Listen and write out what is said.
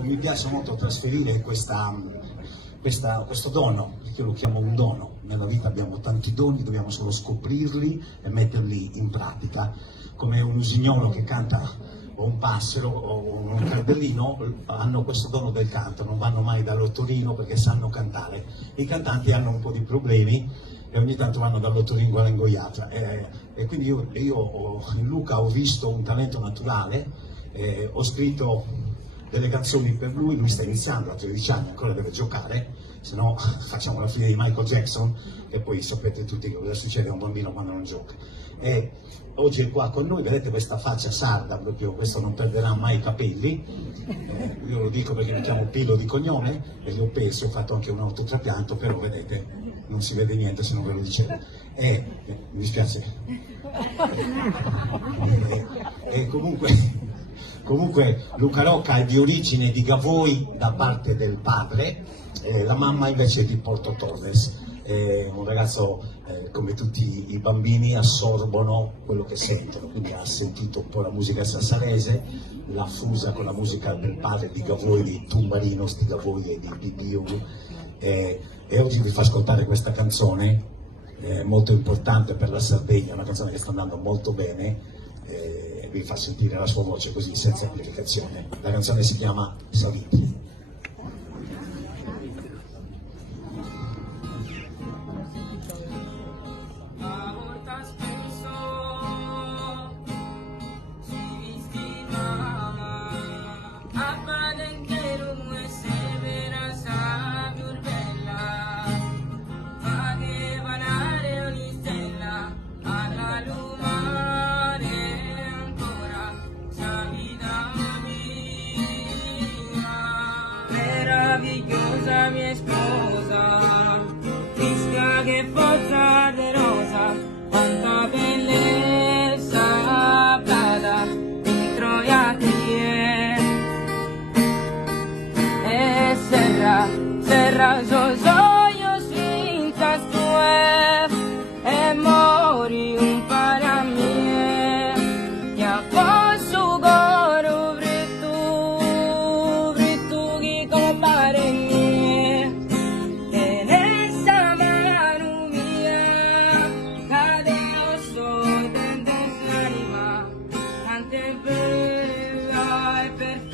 mi piace molto trasferire questo dono, perché io lo chiamo un dono. Nella vita abbiamo tanti doni, dobbiamo solo scoprirli e metterli in pratica. Come un usignolo che canta, o un passero o un cardellino, hanno questo dono del canto, non vanno mai dall'ottorino perché sanno cantare. I cantanti hanno un po' di problemi e ogni tanto vanno dall'otorinolaringoiatra, e quindi io in Luca ho visto un talento naturale, ho scritto delle canzoni per lui sta iniziando, a 13 anni ancora deve giocare, se no facciamo la fine di Michael Jackson e poi sapete tutti cosa succede a un bambino quando non gioca. E oggi è qua con noi, vedete questa faccia sarda, proprio questo non perderà mai i capelli, io lo dico perché mi chiamo Pillo di cognome e li ho persi, ho fatto anche un autotrapianto, però vedete non si vede niente se non ve lo dicevo. Mi dispiace. Comunque Luca Rocca è di origine di Gavoi da parte del padre, la mamma invece è di Porto Torres. È un ragazzo, come tutti i bambini, assorbono quello che sentono, quindi ha sentito un po' la musica sassalese, l'ha fusa con la musica del padre di Gavoi, di Tumbarino, di Gavoi e di Bibiu, e oggi vi fa ascoltare questa canzone molto importante per la Sardegna, una canzone che sta andando molto bene, vi fa sentire la sua voce così senza amplificazione. La canzone si chiama Saliti. Meravigliosa mia sposa, fresca che forza de rosa, quanta bellezza hablada, mi troia te e serra los ojos mientras tú e mori un para mí, ya con su goro brittu che compare mie, e nessa mano mia cade osso dentro l'anima, tante bella e perfetta.